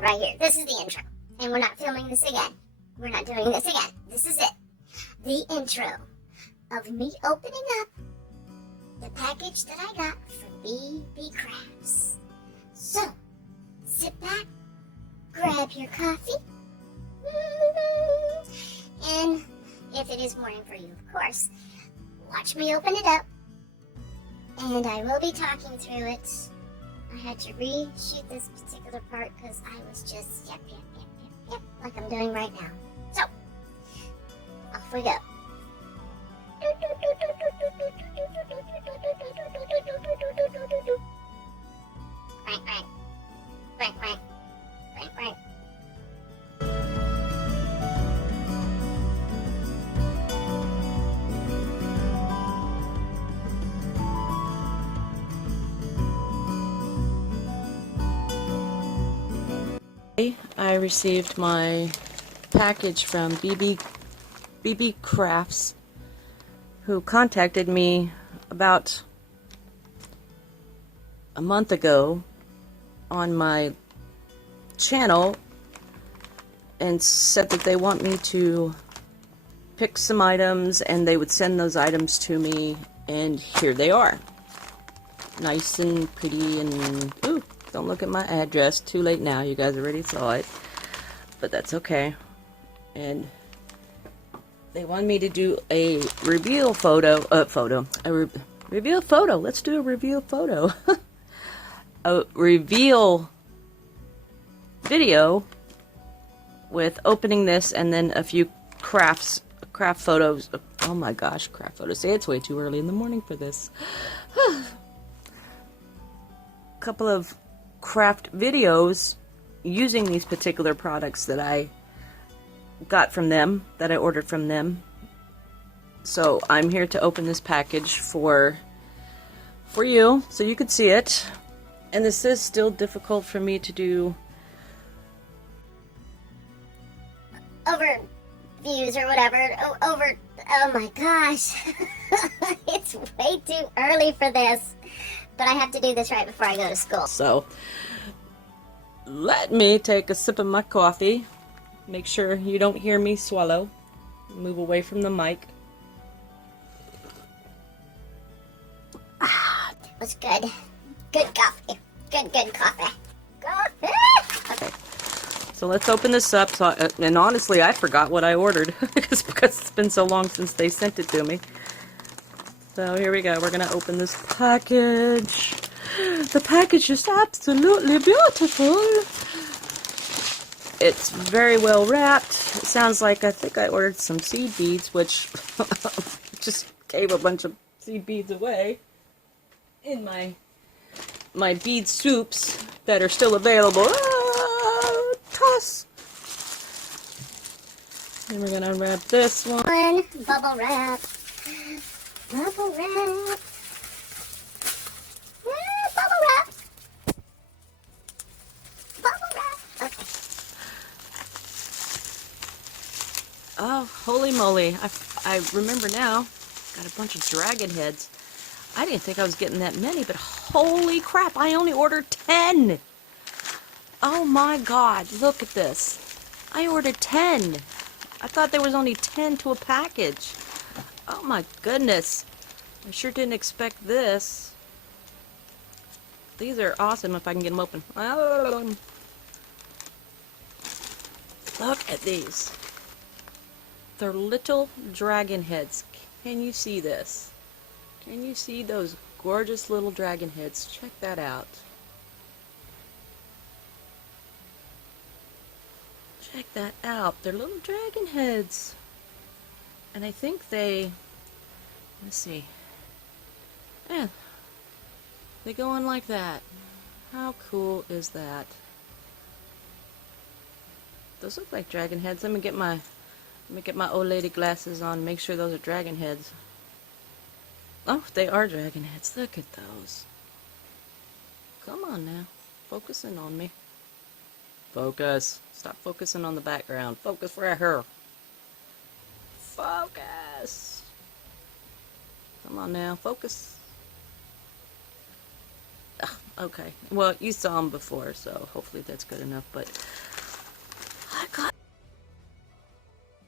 Right here. This is the intro. And we're not filming this again. We're not doing this again. This is it. The intro of me opening up the package that I got from BeebeeCrafts. So, sit back, grab your coffee, and if it is morning for you, of course, watch me open it up, and I will be talking through it. I had to reshoot this particular part because I was just yep, like I'm doing right now. So, off we go. I received my package from BeebeeCrafts, who contacted me about a month ago on my channel and said that they want me to pick some items and they would send those items to me, and here they are. Nice and pretty, and ooh, don't look at my address. Too late now. You guys already saw it. But that's okay. And they want me to do a reveal photo. Reveal photo. Let's do a reveal photo. A reveal video with opening this and then a few craft photos. Oh my gosh, craft photos. Say it's way too early in the morning for this. Couple of craft videos using these particular products that I got from them, that I ordered from them. So I'm here to open this package for you so you could see it. And this is still difficult for me to do overviews or whatever. Oh my gosh. It's way too early for this. But I have to do this right before I go to school. So, let me take a sip of my coffee. Make sure you don't hear me swallow. Move away from the mic. Ah, that was good. Good coffee. Good coffee. Coffee! Okay. So let's open this up. So, and honestly, I forgot what I ordered. because it's been so long since they sent it to me. So here we go. We're going to open this package. The package is absolutely beautiful. It's very well wrapped. It sounds like I think I ordered some seed beads, which just gave a bunch of seed beads away in my bead soups that are still available. Ah, toss. And we're going to unwrap this one. Bubble wrap. Bubble wrap. Bubble wrap. Bubble wrap. Okay. Oh, holy moly. I remember now. Got a bunch of dragon heads. I didn't think I was getting that many, but holy crap, I only ordered 10. Oh my god, look at this. I ordered 10. I thought there was only 10 to a package. Oh my goodness. I sure didn't expect this. These are awesome if I can get them open. Look at these. They're little dragon heads. Can you see this? Can you see those gorgeous little dragon heads? Check that out. Check that out. They're little dragon heads. And I think they, let's see. Yeah, they go on like that. How cool is that? Those look like dragon heads. Let me get my old lady glasses on. Make sure those are dragon heads. Oh, they are dragon heads. Look at those. Come on now. Focus in on me. Focus. Stop focusing on the background. Focus right here. Focus. Come on now, focus. Ugh, okay, well, you saw them before, so hopefully that's good enough, but I got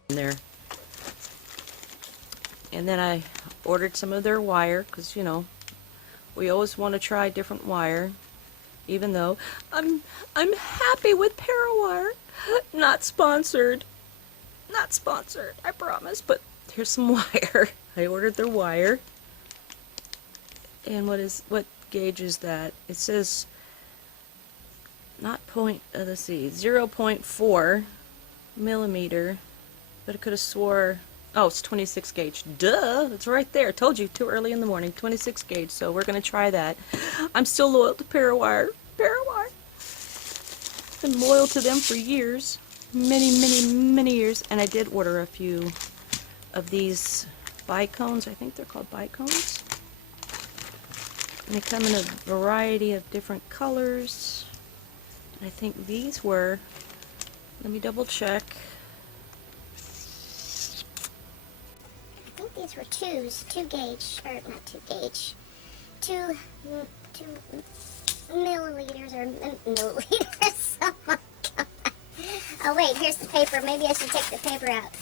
in there. And then I ordered some of their wire, because, you know, we always want to try different wire, even though I'm happy with Parawire. Not sponsored. Not sponsored, I promise, but here's some wire. I ordered their wire. And what gauge is that? It says not point, let's see, 0.4 millimeter, but I could have swore, oh, it's 26 gauge. Duh, it's right there. Told you, too early in the morning. 26 gauge, so we're going to try that. I'm still loyal to Parawire. Parawire. Been loyal to them for years. Many years. And I did order a few of these bicones. I think they're called bicones. And they come in a variety of different colors. And I think these were, let me double check. I think these were two gauge, or not 2 gauge, 2 milliliters or milliliters. Oh my god. Oh wait, here's the paper. Maybe I should take the paper out.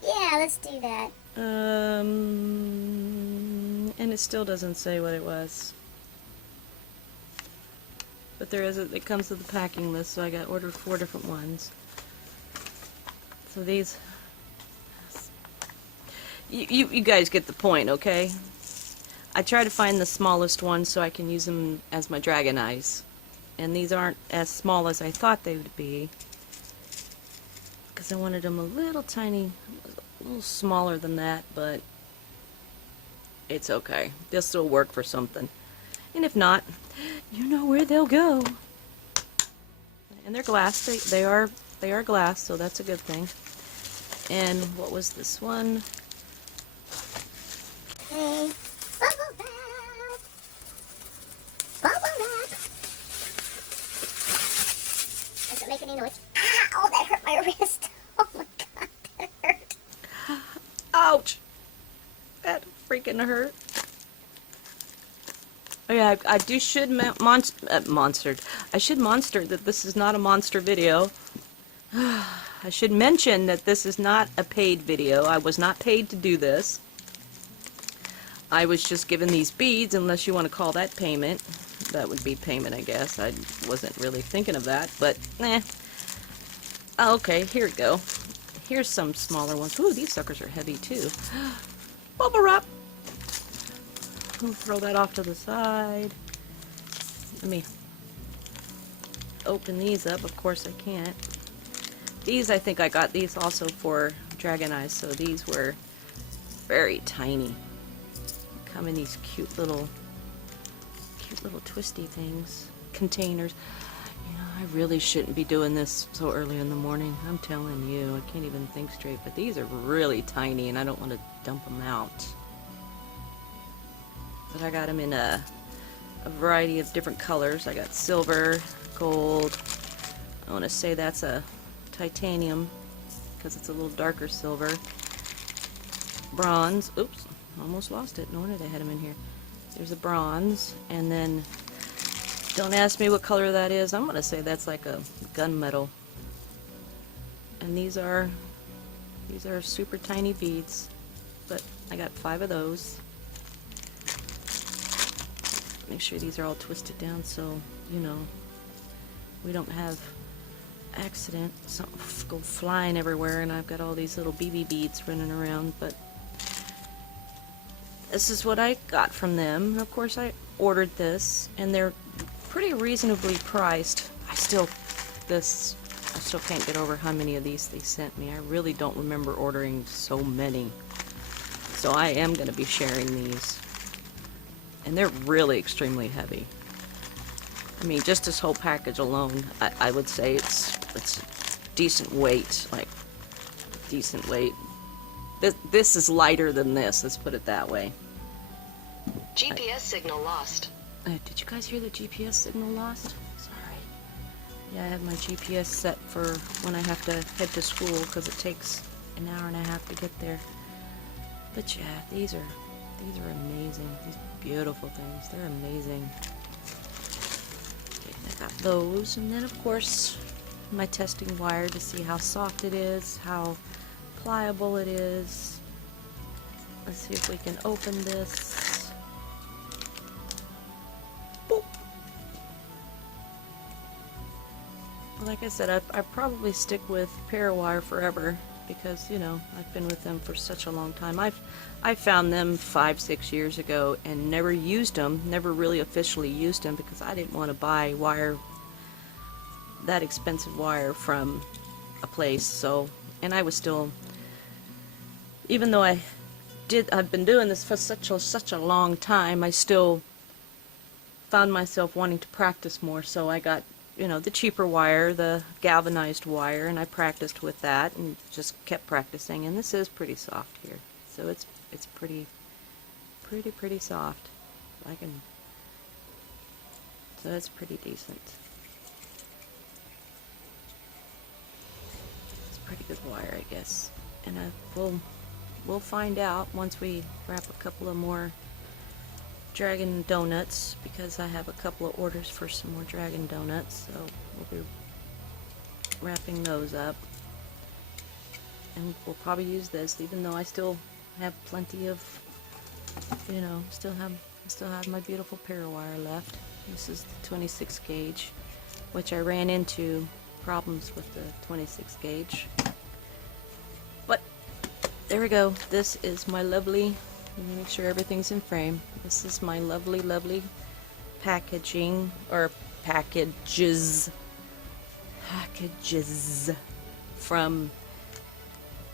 Yeah, let's do that. And it still doesn't say what it was. But there is it comes with the packing list, so I got ordered 4 different ones. So these, you guys get the point, okay? I try to find the smallest ones so I can use them as my dragon eyes. And these aren't as small as I thought they would be, because I wanted them a little tiny, a little smaller than that, but it's okay. They'll still work for something. And if not, you know where they'll go. And they're glass. They are glass, so that's a good thing. And what was this one? Hey, bubble wrap. Bubble wrap. Does it make any noise? Ow, that hurt my wrist. Oh my god, that hurt. Ouch! That freaking hurt. Oh yeah, I should monster that this is not a monster video. I should mention that this is not a paid video. I was not paid to do this. I was just given these beads, unless you want to call that payment. That would be payment, I guess. I wasn't really thinking of that, but eh. Oh, okay, here we go. Here's some smaller ones. Ooh, these suckers are heavy too. Bubble wrap. I'll throw that off to the side. Let me open these up. Of course I can't. These, I think I got these also for dragon eyes, so these were very tiny. Come in these cute little twisty things, containers. You know, I really shouldn't be doing this so early in the morning. I'm telling you, I can't even think straight. But these are really tiny, and I don't want to dump them out. But I got them in a variety of different colors. I got silver, gold. I want to say that's a titanium because it's a little darker silver. Bronze. Oops, almost lost it. No wonder they had them in here. There's a bronze, and then don't ask me what color that is. I'm going to say that's like a gunmetal. And these are super tiny beads, but I got 5 of those. Make sure these are all twisted down so, you know, we don't have accident, something go flying everywhere, and I've got all these little BB beads running around. But this is what I got from them. Of course, I ordered this, and they're pretty reasonably priced. I still can't get over how many of these they sent me. I really don't remember ordering so many. So I am going to be sharing these. And they're really extremely heavy. I mean, just this whole package alone, I would say it's decent weight, like decent weight. This is lighter than this, let's put it that way. GPS signal lost. Did you guys hear the GPS signal lost? Sorry. Yeah, I have my GPS set for when I have to head to school because it takes an hour and a half to get there. But yeah, these These are amazing. These beautiful things. They're amazing. Okay, I got those, and then of course my testing wire to see how soft it is, how pliable it is. Let's see if we can open this. Boop. Like I said, I probably stick with Parawire forever because, you know, I've been with them for such a long time. I found them 5-6 years ago and never used them, never really officially used them because I didn't want to buy wire, that expensive wire from a place. So, and I was still, even though I've been doing this for such a long time, I still found myself wanting to practice more, so I got, you know, the cheaper wire, the galvanized wire, and I practiced with that and just kept practicing. And this is pretty soft here, so it's pretty soft. So it's pretty decent. It's pretty good wire, I guess. And we'll find out once we wrap a couple of more dragon donuts, because I have a couple of orders for some more dragon donuts, so we'll be wrapping those up. And we'll probably use this, even though I still have plenty of, you know, still have my beautiful Parawire left. This is the 26 gauge, which I ran into problems with the 26 gauge. But there we go. This is my lovely, let me make sure everything's in frame. This is my lovely packaging, or packages from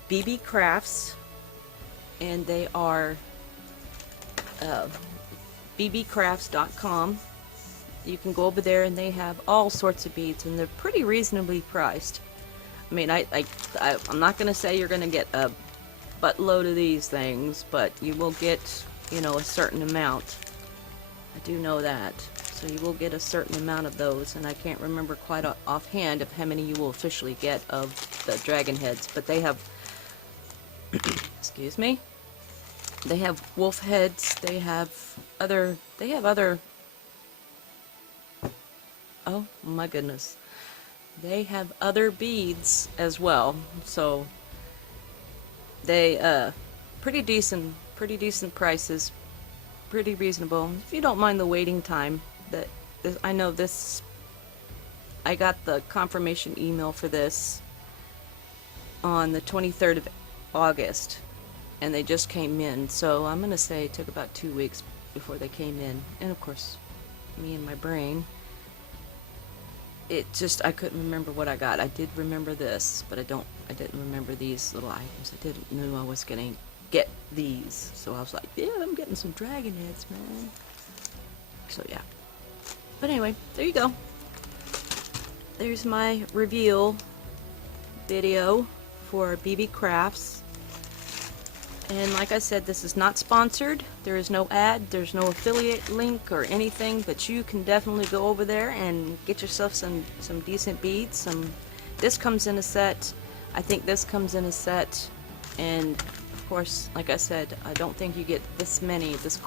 BeebeeCrafts, and they are BeebeeCrafts.com. You can go over there and they have all sorts of beads, and they're pretty reasonably priced. I mean, I'm not gonna say you're gonna get a buttload of these things, but you will get, you know, a certain amount. I do know that. So you will get a certain amount of those, and I can't remember quite offhand of how many you will officially get of the dragon heads, but they have excuse me, they have wolf heads, they have other oh my goodness, they have other beads as well. So they pretty decent prices, pretty reasonable if you don't mind the waiting time. I know this, I got the confirmation email for this on the 23rd of August, and they just came in, so I'm gonna say it took about 2 weeks before they came in. And of course, me and my brain, it just, I couldn't remember what I got. I did remember this, but I didn't remember these little items. I didn't know I was gonna get these, so I was like, yeah, I'm getting some dragon heads, man. So yeah, but anyway, there you go. There's my reveal video for BeebeeCrafts. And like I said, this is not sponsored. There is no ad, there's no affiliate link or anything, but you can definitely go over there and get yourself some decent beads. This comes in a set. I think this comes in a set, and of course, like I said, I don't think you get this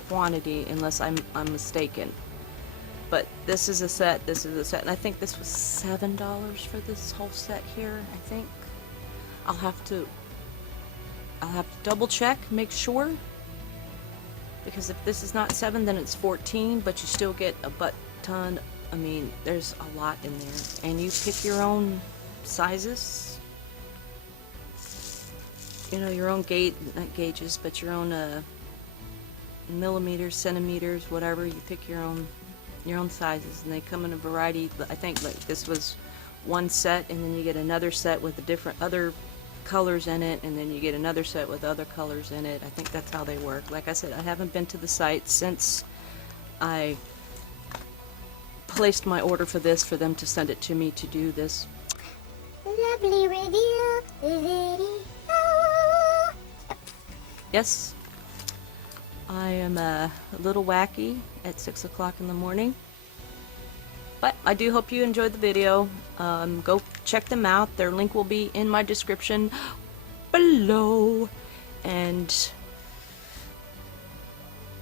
quantity unless I'm mistaken. But this is a set, and I think this was $7 for this whole set here, I think. I'll have to double check, make sure, because if this is not $7, then it's $14, but you still get a butt ton. I mean, there's a lot in there, and you pick your own sizes, you know, your own not gauges, but your own millimeters, centimeters, whatever. You pick your own sizes, and they come in a variety. I think like this was one set, and then you get another set with the different other colors in it, and then you get another set with other colors in it. I think that's how they work. Like I said, I haven't been to the site since I placed my order for this, for them to send it to me to do this Lovely reveal video. Yes, I am a little wacky at 6 o'clock in the morning, but I do hope you enjoyed the video. Go check them out. Their link will be in my description below, and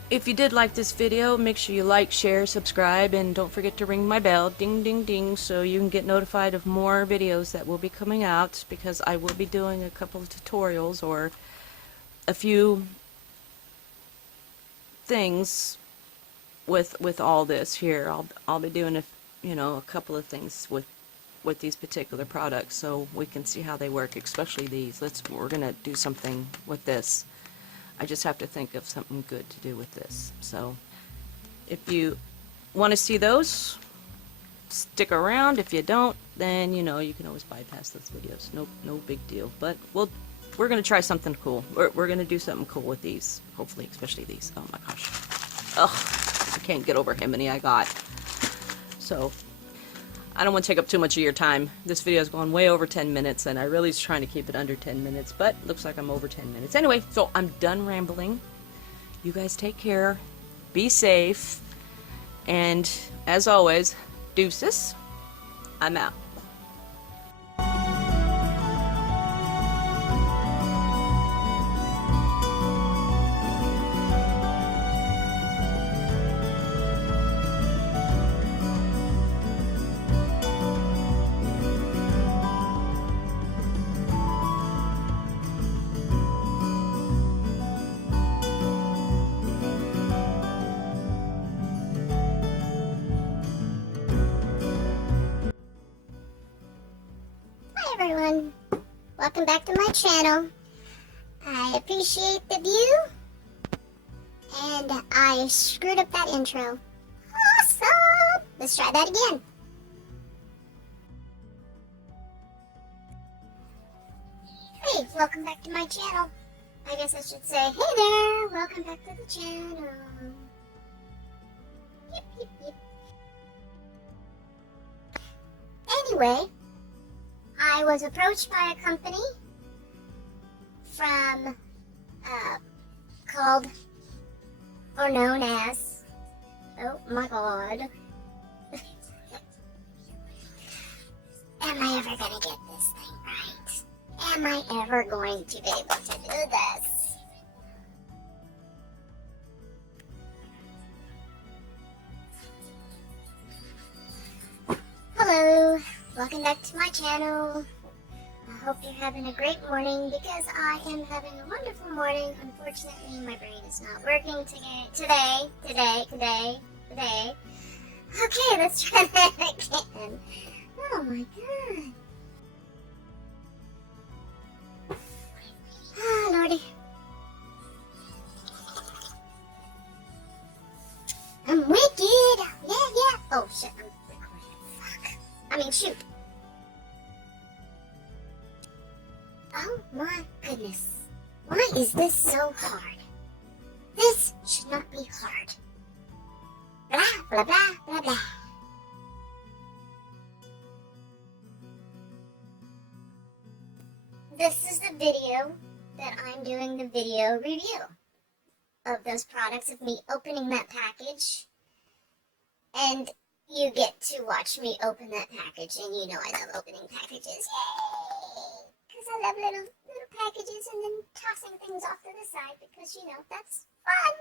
if you did like this video, make sure you like, share, subscribe, and don't forget to ring my bell, ding ding ding, so you can get notified of more videos that will be coming out, because I will be doing a couple of tutorials or a few things with all this here. I'll be doing a couple of things with these particular products, so we can see how they work, especially these. We're gonna do something with this. I just have to think of something good to do with this. So if you want to see those, stick around. If you don't, then you can always bypass those videos. No big deal. But we're gonna try something cool. We're gonna do something cool with these, hopefully, especially these. Oh my gosh. Ugh, I can't get over how many I got. So I don't want to take up too much of your time. This video is going way over 10 minutes, and I really was trying to keep it under 10 minutes, but looks like I'm over 10 minutes. Anyway, so I'm done rambling. You guys take care, be safe, and as always, deuces. I'm out. Hi everyone, welcome back to my channel. I appreciate the view, and I screwed up that intro. Awesome! Let's try that again. Hey, welcome back to my channel. I guess I should say, hey there, welcome back to the channel. Yep, yep, yep. Anyway, I was approached by a company from, called, or known as, oh my god. Am I ever gonna get this thing right? Am I ever going to be able to do this? Hello, welcome back to my channel. I hope you're having a great morning, because I am having a wonderful morning. Unfortunately, my brain is not working today. Okay, let's try that again. Oh my god. Oh, lordy. I'm wicked. Yeah. Oh, shit, I'm recording. Fuck. I mean, shoot. Oh my goodness. Why is this so hard? This should not be hard. Blah, blah, blah, blah, blah. This is the video that I'm doing the video review of those products, of me opening that package. And you get to watch me open that package, and you know I love opening packages. Yay! Because I love little packages and then tossing things off to the side, because, that's fun.